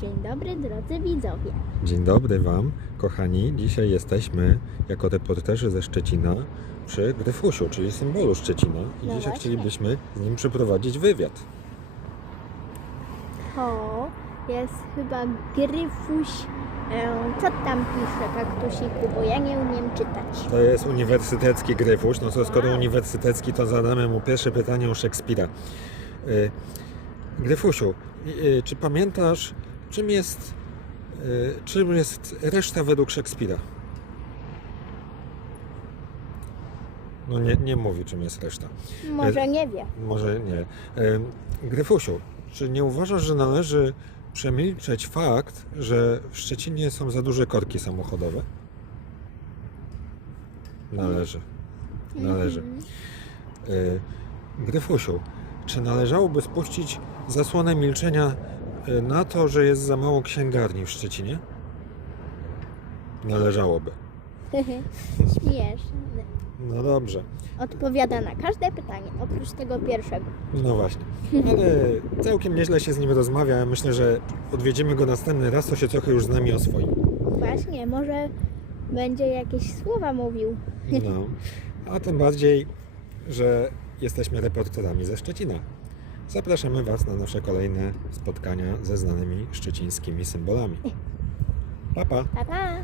Dzień dobry drodzy widzowie. Dzień dobry Wam, kochani. Dzisiaj jesteśmy jako reporterzy ze Szczecina przy Gryfusiu, czyli symbolu Szczecina. I No dzisiaj właśnie. chcielibyśmy z nim przeprowadzić wywiad. To jest chyba Gryfuś. E, co tam pisze kaktusiku, bo ja nie umiem czytać. To jest uniwersytecki Gryfuś. No to skoro uniwersytecki, to zadamy mu pierwsze pytanie o Szekspira. Y, Gryfusiu, y, czy pamiętasz, czym jest, y, czym jest reszta według Szekspira? No nie, nie mówi, czym jest reszta. Może nie wie. Może nie. Em, Gryfusiu, czy nie uważasz, że należy przemilczeć fakt, że w Szczecinie są za duże korki samochodowe? Należy. Należy. Mhm. Gryfusiu, czy należałoby spuścić zasłonę milczenia na to, że jest za mało księgarni w Szczecinie? Należałoby. Śmieszny. No dobrze. Odpowiada na każde pytanie, oprócz tego pierwszego. No właśnie. Ale całkiem nieźle się z nim rozmawia. Myślę, że odwiedzimy go następny raz, to się trochę już z nami oswoi. Właśnie, może będzie jakieś słowa mówił. No. A tym bardziej, że jesteśmy reporterami ze Szczecina. Zapraszamy Was na nasze kolejne spotkania ze znanymi szczecińskimi symbolami. Pa, pa. Pa, pa!